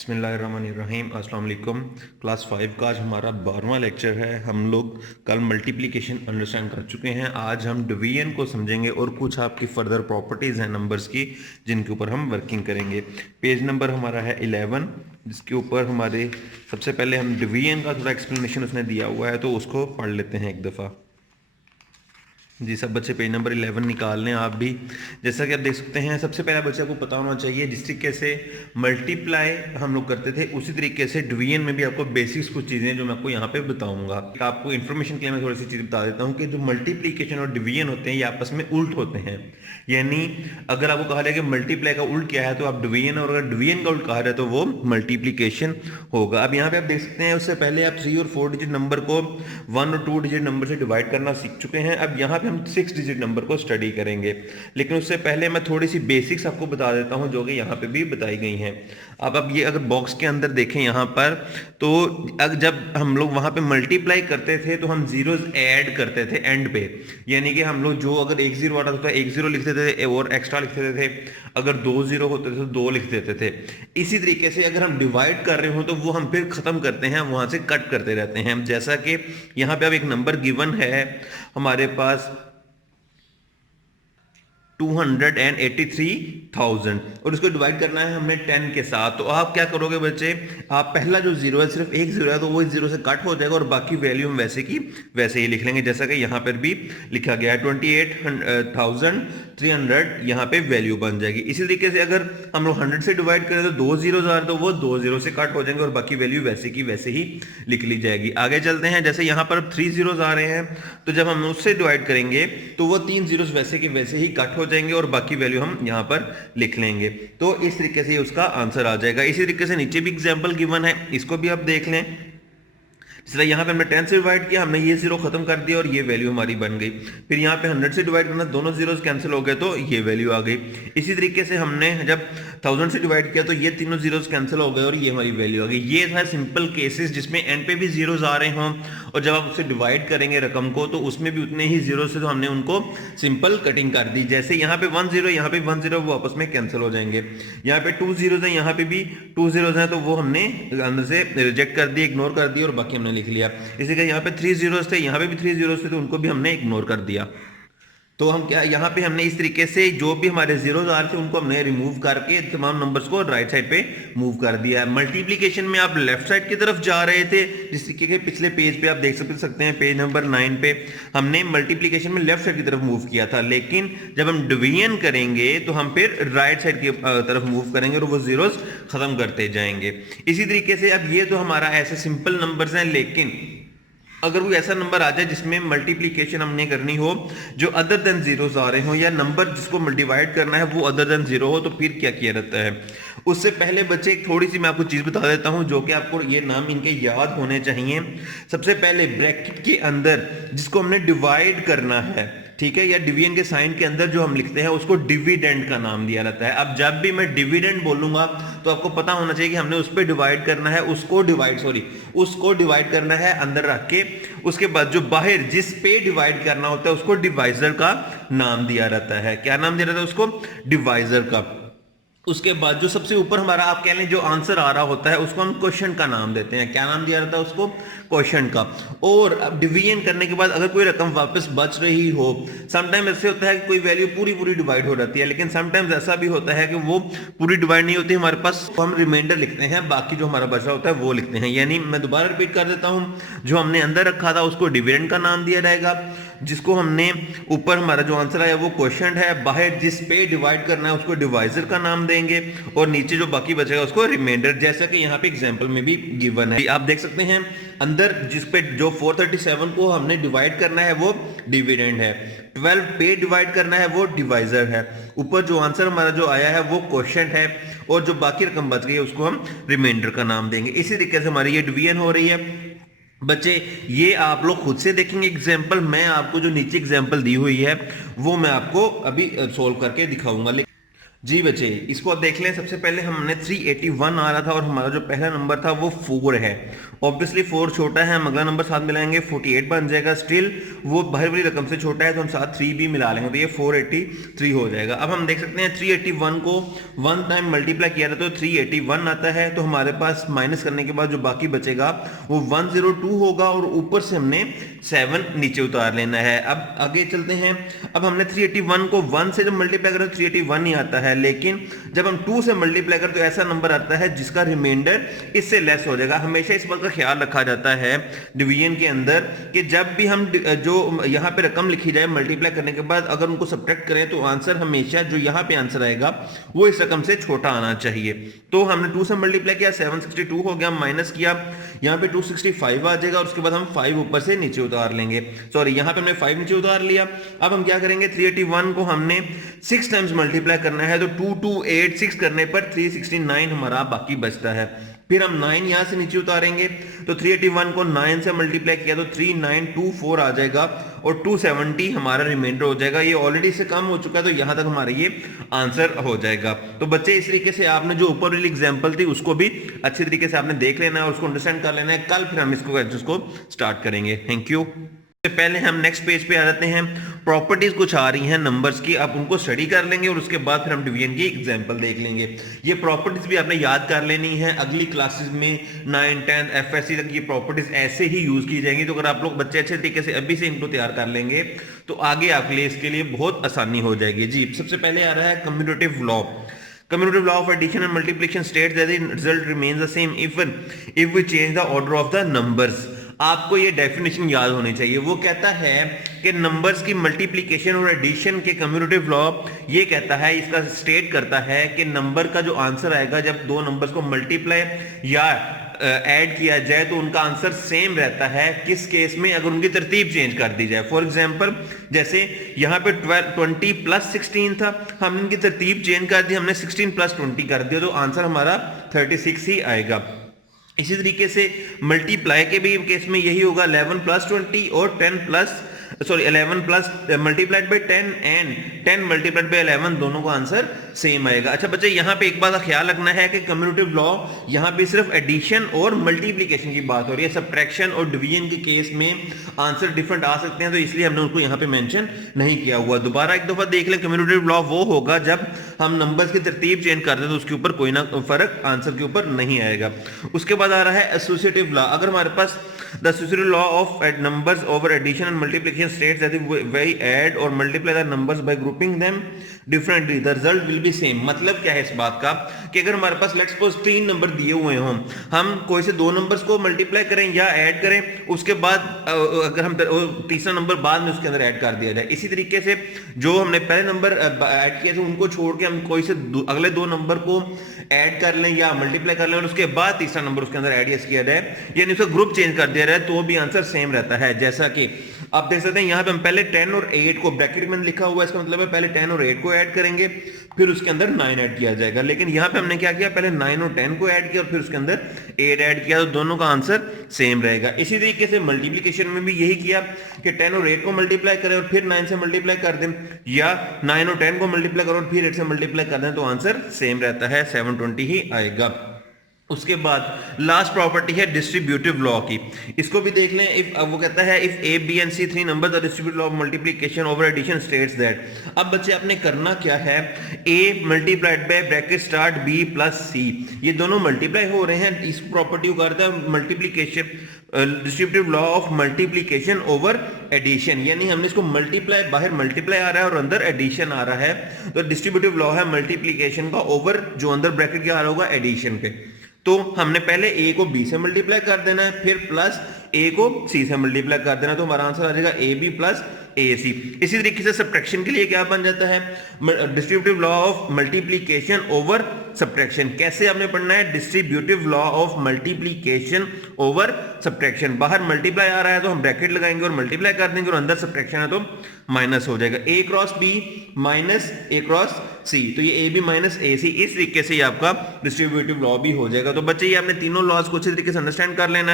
बिस्मिल्लाहिर्रहमानिर्रहीम अस्सलाम वालेकुम। क्लास 5 का आज हमारा 12वां लेक्चर है। हम लोग कल मल्टीप्लिकेशन अंडरस्टैंड कर चुके हैं। आज हम डिवीजन को समझेंगे और कुछ आपकी फर्दर प्रॉपर्टीज़ हैं नंबर्स की जिनके ऊपर हम वर्किंग करेंगे। पेज नंबर हमारा है 11, जिसके ऊपर हमारे सबसे पहले हम डिवीजन का थोड़ा एक्सप्लेनेशन उसने दिया हुआ है, तो उसको पढ़ लेते हैं एक दफ़ा। जी, सब बच्चे पेज नंबर 11 निकाल लें आप भी। जैसा कि आप देख सकते हैं, सबसे पहला बच्चे को पता होना चाहिए जिस तरीके से मल्टीप्लाई हम लोग करते थे उसी तरीके से डिवीजन में भी आपको बेसिक्स कुछ चीज़ें जो मैं आपको यहाँ पे बताऊंगा। आपको इन्फॉर्मेशन के लिए मैं थोड़ी सी चीज़ बता देता हूँ कि जो मल्टीप्लीकेशन और डिवीजन होते हैं ये आपस में उल्ट होते हैं। यानी अगर आपको कहा जाए कि मल्टीप्लाई का उल्ट क्या है तो आप डिवीजन, और अगर डिवीजन का उल्ट कहा जाए तो वो मल्टीप्लीकेशन होगा। अब यहाँ पे आप देख सकते हैं, उससे पहले आप 3 और 4 डिजिट नंबर को 1 और 2 डिजिट नंबर से डिवाइड करना सीख चुके हैं। अब यहाँ पे हम 6 डिजिट नंबर को स्टडी करेंगे, लेकिन उससे पहले मैं थोड़ी सी बेसिक्स आपको बता देता हूँ जो कि यहाँ पे भी बताई गई हैं। अब ये अगर बॉक्स के अंदर देखें यहाँ पर, तो जब हम लोग वहाँ पे मल्टीप्लाई करते थे तो हम जीरोज ऐड करते थे एंड पे। यानी कि हम लोग जो अगर 1 0 आता था तो 1 0 लिख देते थे और एक्स्ट्रा लिख देते थे, अगर 2 0 होते थे तो 2 लिख देते थे। इसी तरीके से अगर हम डिवाइड कर रहे हो तो वो हम फिर खत्म करते हैं, वहां से कट करते रहते हैं। जैसा कि यहाँ पे अब एक नंबर गिवन है हमारे पास 283,000 और इसको डिवाइड करना है हमने 10 के साथ। तो आप क्या करोगे बच्चे, आप पहला जो जीरो है, सिर्फ एक जीरो है तो वो इस जीरो से कट हो जाएगा और बाकी वैल्यू हम वैसे की वैसे ही लिख लेंगे जैसा कि यहाँ पर भी लिखा गया है। 28,300 यहाँ पे वैल्यू बन जाएगी। इसी तरीके से अगर हम लोग 100 से डिवाइड करें तो 2 जीरो आ रहे तो वो 2 जीरो से कट हो जाएंगे और बाकी वैल्यू वैसे की वैसे ही लिख ली जाएगी। आगे चलते हैं, जैसे यहाँ पर 3 जीरो आ रहे हैं तो जब हम उससे डिवाइड करेंगे तो वो 3 जीरो वैसे के वैसे ही कट हो जाएंगे और बाकी वैल्यू हम यहां पर लिख लेंगे। तो इस तरीके से उसका आंसर आ जाएगा। इसी तरीके से नीचे भी एग्जांपल गिवन है, इसको भी आप देख लें। इस तरह यहाँ पे हमने 10 से डिवाइड किया, हमने ये जीरो खत्म कर दिया और ये वैल्यू हमारी बन गई। फिर यहाँ पे 100 से डिवाइड करना, दोनों जीरोस कैंसिल हो गए तो ये वैल्यू आ गई। इसी तरीके से हमने जब 1000 से डिवाइड किया तो ये तीनों जीरोस कैंसिल हो गए और ये हमारी वैल्यू आ गई। ये था सिंपल केसेस जिसमें एंड पे भी जीरोस आ रहे हों और जब आप उससे डिवाइड करेंगे रकम को तो उसमें भी उतने ही जीरो से तो हमने उनको सिंपल कटिंग कर दी। जैसे यहाँ पे 1 0, यहाँ पे 1 0, वो आपस में कैंसिल हो जाएंगे। यहाँ पे 2 जीरोस हैं, यहाँ पे भी 2 जीरोस हैं, तो वो हमने अंदर से रिजेक्ट कर दिए, इग्नोर कर दिया और बाकी हमने लिख लिया। इसी का यहाँ पे 3 जीरोस थे, यहाँ पे भी 3 जीरोस थे, तो उनको भी हमने इग्नोर कर दिया। तो हम क्या यहाँ पे हमने इस तरीके से जो भी हमारे जीरोस आ रहे थे उनको हमने रिमूव करके तमाम नंबर्स को राइट साइड पे मूव कर दिया है। मल्टीप्लिकेशन में आप लेफ्ट साइड की तरफ जा रहे थे, जिस तरीके के पिछले पेज पे आप देख सकते हैं, पेज नंबर 9 पे हमने मल्टीप्लिकेशन में लेफ्ट साइड की तरफ मूव किया था, लेकिन जब हम डिवीजन करेंगे तो हम फिर राइट साइड की तरफ मूव करेंगे और वो जीरोस खत्म करते जाएंगे। इसी तरीके से अब ये तो हमारा ऐसे सिंपल नंबर्स हैं, लेकिन अगर कोई ऐसा नंबर आ जाए जिसमें मल्टीप्लिकेशन हमने करनी हो जो अदर देन जीरोस आ रहे हो, या नंबर जिसको डिवाइड करना है वो अदर देन जीरो हो, तो फिर क्या किया जाता है। उससे पहले बच्चे थोड़ी सी मैं आपको चीज बता देता हूं जो कि आपको ये नाम इनके याद होने चाहिए। सबसे पहले ब्रैकेट के अंदर जिसको हमने डिवाइड करना है, ठीक है, या डिवीजन के साइन के अंदर जो हम लिखते हैं उसको डिविडेंड का नाम दिया जाता है। अब जब भी मैं डिविडेंड बोलूंगा तो आपको पता होना चाहिए कि हमने उस पर डिवाइड करना है, उसको डिवाइड करना है अंदर रख के। उसके बाद जो बाहर जिस पे डिवाइड करना होता है उसको डिवाइजर का नाम दिया जाता है। क्या नाम दिया जाता है उसको? डिवाइजर का। उसके बाद जो सबसे ऊपर हमारा आप कह लें जो आंसर आ रहा होता है उसको हम क्वेश्चन का नाम देते हैं। क्या नाम दिया जाता है उसको? क्वेश्चन का। और अब डिवीजन करने के बाद अगर कोई रकम वापस बच रही हो, समटाइम ऐसे होता है कि कोई वैल्यू पूरी डिवाइड हो जाती है, लेकिन समटाइम्स ऐसा भी होता है कि वो पूरी डिवाइड नहीं होती हमारे पास, तो हम रिमाइंडर लिखते हैं, बाकी जो हमारा बचा होता है वो लिखते हैं। यानी मैं दोबारा रिपीट कर देता हूं, जो हमने अंदर रखा था उसको डिविडेंड का नाम दिया जाएगा, जिसको हमने ऊपर हमारा जो आंसर आया वो क्वेश्चन है, बाहर जिस पे डिवाइड करना है उसको डिवाइजर का नाम देंगे और नीचे जो बाकी बचेगा उसको रिमाइंडर, जैसा कि यहाँ पे एग्जांपल में भी गिवन है। आप देख सकते हैं अंदर जिस पे जो 437 को हमने डिवाइड करना है वो डिविडेंड है, 12 पे डिवाइड करना है वो डिवाइजर है, ऊपर जो आंसर हमारा जो आया है वो क्वेश्चन है और जो बाकी रकम बच गई है उसको हम रिमाइंडर का नाम देंगे। इसी तरीके से हमारी ये डिवीजन हो रही है। बच्चे ये आप लोग खुद से देखेंगे एग्जाम्पल, मैं आपको जो नीचे एग्जाम्पल दी हुई है वो मैं आपको अभी सोल्व करके दिखाऊंगा। जी बच्चे, इसको अब देख लें। सबसे पहले हमने 381 आ रहा था और हमारा जो पहला नंबर था वो 4 है। ऑब्वियसली 4 छोटा है, हम अगला नंबर साथ मिलाएंगे 48 बन जाएगा। स्टिल वो बाहर वाली रकम से छोटा है तो हम साथ 3 भी मिला लेंगे तो ये 483 हो जाएगा। अब हम देख सकते हैं 381 को 1 टाइम मल्टीप्लाई किया था तो 381 आता है, तो हमारे पास माइनस करने के बाद जो बाकी बचेगा वो 102 होगा और ऊपर से हमने 7 नीचे उतार लेना है। अब आगे चलते हैं। अब हमने 381 को 1 से जब मल्टीप्लाई करें तो 381 ही आता है, लेकिन जब हम 2 से मल्टीप्लाई करें तो ऐसा नंबर आता है जिसका रिमाइंडर इससे लेस हो जाएगा। हमेशा इस बात का ख्याल रखा जाता है डिवीजन के अंदर कि जब भी हम जो यहां पे रकम लिखी जाए मल्टीप्लाई करने के बाद अगर उनको सब्ट्रैक्ट करें तो आंसर हमेशा जो यहां पे आंसर आएगा वो इस रकम से छोटा आना चाहिए। तो हमने 2 से मल्टीप्लाई किया 762 हो गया, माइनस किया यहां पे 265 आ जाएगा और उसके बाद हम 5 ऊपर से नीचे उतार लेंगे। सॉरी, यहां पे हमने 5 नीचे उतार लिया। अब हम क्या करेंगे, 381 को हमने 6 टाइम्स मल्टीप्लाई करना है तो 2286 करने पर 369 हमारा बाकी बचता है। फिर हम 9 यहां से नीचे उतारेंगे तो 381 को 9 से मल्टीप्लाई किया तो 3924 आ जाएगा और 270 हमारा रिमाइंडर हो जाएगा। ये ऑलरेडी से कम हो चुका है तो यहां तक हमारा ये आंसर हो जाएगा। तो बच्चे इस तरीके से आपने जो ऊपर वाली एग्जांपल थी उसको भी अच्छी तरीके से आपने देख लेना है और उसको अंडरस्टैंड कर लेना है। कल फिर हम इसको स्टार्ट करेंगे। Thank you. पहले हम नेक्स्ट पेज पे आ जाते हैं। प्रॉपर्टीज कुछ आ रही हैं नंबर्स की, आप उनको स्टडी कर लेंगे और उसके बाद फिर हम डिवीजन की एग्जांपल देख लेंगे। ये प्रॉपर्टीज भी आपने याद कर लेनी है, अगली क्लासेस में 9, 10 एफएससी तक ये प्रॉपर्टीज ऐसे ही यूज की जाएंगी। तो अगर आप लोग बच्चे अच्छे तरीके से अभी से इनको तैयार कर लेंगे तो आगे आपके लिए इसके लिए बहुत आसानी हो जाएगी। जी, सबसे पहले आ रहा है commutative law. Commutative law of addition and multiplication states that the result remains the same if we change the order of the numbers। आपको ये डेफिनेशन याद होनी चाहिए। वो कहता है कि नंबर्स की मल्टीप्लिकेशन और एडिशन के कम्यूटेटिव लॉ ये कहता है, इसका स्टेट करता है कि नंबर का जो आंसर आएगा जब दो नंबर्स को मल्टीप्लाई या ऐड किया जाए तो उनका आंसर सेम रहता है। किस केस में, अगर उनकी तरतीब चेंज कर दी जाए। फॉर एग्जांपल जैसे यहाँ पे 20 प्लस 16 था, हमने इनकी तरतीब चेंज कर दी, हमने 16 प्लस 20 कर दिया तो आंसर हमारा 36 ही आएगा। इसी तरीके से मल्टीप्लाई के भी केस में यही होगा, 11 प्लस 20 और 11 plus multiplied by 10 and 10 multiplied by 11 दोनों का आंसर सेम आएगा। अच्छा बच्चे, यहाँ पे एक बात का ख्याल रखना है कि कम्यूटेटिव लॉ यहाँ पे सिर्फ एडिशन और मल्टीप्लिकेशन की बात हो रही है। सब्ट्रैक्शन और डिवीजन के केस में आंसर डिफरेंट आ सकते हैं तो इसलिए हमने उनको यहाँ पे मेंशन नहीं किया हुआ। दोबारा एक दफा देख लें, कम्यूटेटिव लॉ वो होगा जब हम नंबर्स की तरतीब चेंज कर दें तो उसके ऊपर कोई ना फर्क आंसर के ऊपर नहीं आएगा। उसके बाद आ रहा है एसोसिएटिव लॉ। अगर हमारे पास the associative law of numbers over addition and multiplication states that we add or multiply the numbers by grouping them differently the result will be same। मतलब क्या है इस बात का कि अगर हमारे पास लेट्स सपोज 3 नंबर दिए हुए हों, हम कोई से 2 नंबर्स को मल्टीप्लाई करें या ऐड करें, उसके बाद अगर हम तीसरा नंबर बाद में उसके अंदर ऐड कर दिया जाए। इसी तरीके से जो हमने पहले नंबर ऐड किए थे उनको छोड़ के हम कोई से अगले 2 नंबर को ऐड कर लें या मल्टीप्लाई कर लें और उसके बाद तीसरा नंबर उसके अंदर ऐड किया जाए, यानी उसका ग्रुप चेंज कर दिया जाए तो भी आंसर सेम रहता है। जैसा कि आप देख सकते हैं यहाँ पे हम पहले 10 और 8 को ब्रैकेट में लिखा हुआ है, इसका मतलब है पहले 10 और 8 को ऐड करेंगे फिर उसके अंदर 9 ऐड किया जाएगा। लेकिन यहाँ पे हमने क्या किया, पहले 9 और 10 को ऐड किया और फिर उसके अंदर 8 ऐड किया तो दोनों का आंसर सेम रहेगा। इसी तरीके से मल्टीप्लिकेशन में भी यही किया कि 10 और 8 को मल्टीप्लाई करें और फिर 9 से मल्टीप्लाई कर दें, या 9 और 10 को मल्टीप्लाई करो और फिर 8 से मल्टीप्लाई कर दें तो आंसर सेम रहता है, 720 ही आएगा। उसके बाद लास्ट प्रॉपर्टी है डिस्ट्रीब्यूटिव लॉ की, इसको भी देख लें। इफ वो कहता है if a b and c 3 number the distributive law of multiplication over addition states that. अब बच्चे आपने करना क्या है, a multiplied by bracket start b plus c, ये दोनों मल्टीप्लाई हो रहे हैं। इस प्रॉपर्टी को करता है multiplication distributive law of multiplication over addition, यानी हमने इसको मल्टीप्लाई, बाहर मल्टीप्लाई आ रहा है और अंदर एडिशन आ रहा है तो डिस्ट्रीब्यूटिव लॉ है मल्टीप्लिकेशन का ओवर जो अंदर ब्रैकेट क्या आ रहा होगा एडिशन पे। तो हमने पहले a को b से मल्टीप्लाई कर देना है फिर प्लस a को c से मल्टीप्लाई कर देना, तो हमारा आंसर आ जाएगा ab प्लस ac। इसी तरीके से सब्ट्रैक्शन के लिए क्या बन जाता है, distributive law of multiplication over subtraction. कैसे आपने पढ़ना है, distributive law of multiplication over subtraction. बाहर मल्टीप्लाई आ रहा है तो हम ब्रैकेट लगाएंगे और मल्टीप्लाई कर देंगे और अंदर सब्ट्रैक्शन है तो माइनस हो जाएगा, a cross b minus a cross c, तो ये ab माइनस ac। इस तरीके से ये आपका डिस्ट्रीब्यूटिव लॉ भी हो जाएगा। तो बच्चे ये आपने तीनों लॉज को अच्छे तरीके से अंडरस्टैंड कर लेना है।